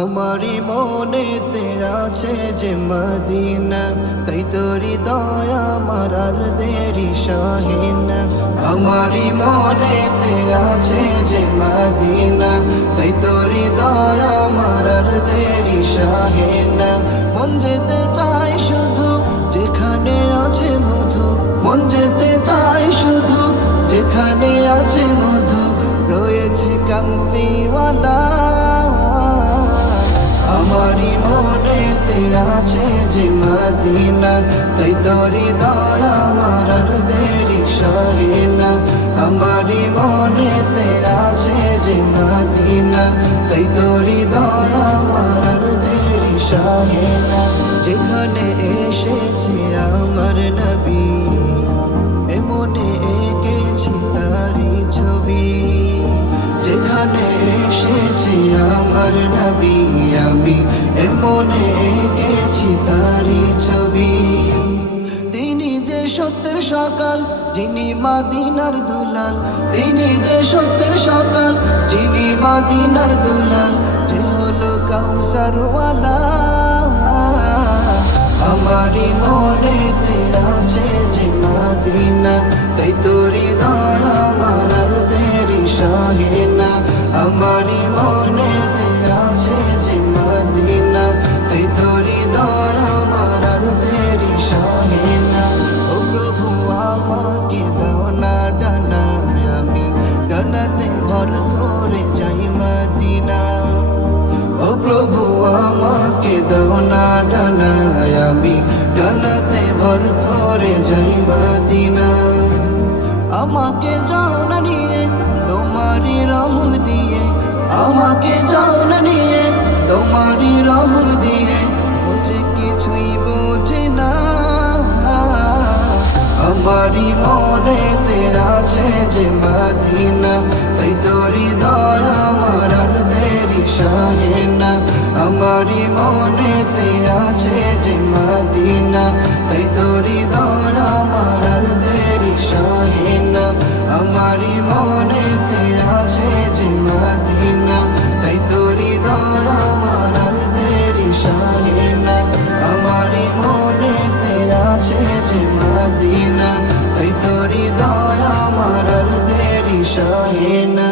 আমারই মনেতে আছে যে মদিনা, তাই তোরি দয়া মারার দেরি শাহিনা আমারই মনেতে আছে যে মদিনা, তাই তোরি দয়া মারার দেরি শাহিনা মন যেতে চাই শুধু যেখানে আছে মধু, মন যেতে চাই শুধু যেখানে আছে মধু, রয়েছে কামলিওয়ালা আমারই মনেতে আছে যে মদিনা, তাই তোরি দয়া মারার দেরি সহিনা আমারই মনেতে আছে যে মদিনা, তাই তোরি দয়া মারার দেরি সহিনা যেখানে এসেছে আমার নবী, এমনে এঁকেছি তারি ছবি। যেখানে আমার নবী আমি এমনে এঁকেছি তারি ছবি। তিনি যে সত্যের সকাল, যিনি মাদিনার দুলাল। তিনি যে সত্যের সকাল, যিনি মাদিনার দুলাল। যে হলো কাউসারওয়ালা। আমারই মনেতে আছে যে মাদিনা, তাই তোরি ডানাতে ভর করে যাই মাদিনা। ও প্রভু আমাকে দাও না ডানায়, আমি ডানাতে ভর করে যাই মাদিনা। আমাকে যাও না নিয়ে, তোমারই রহম দিয়ে। আমাকে যাও না নিয়ে, তোমারই রহম দিয়ে। মনেতে আছে যে মাদিনা, তাই তোরি দয়া মারার দেরি শাহিনা আমারই মনেতে আছে যে মাদিনা, তাই তোরি দয়া মারার দেরি শাহিনা আমারই মনেতে আছে যে মাদিনা, তাই তোরি দয়া মারার দেরি শাহিনা আমারই মনেতে আছে যে মাদিনা। তাই তোরি দয়া আমার দেরি শাহিনা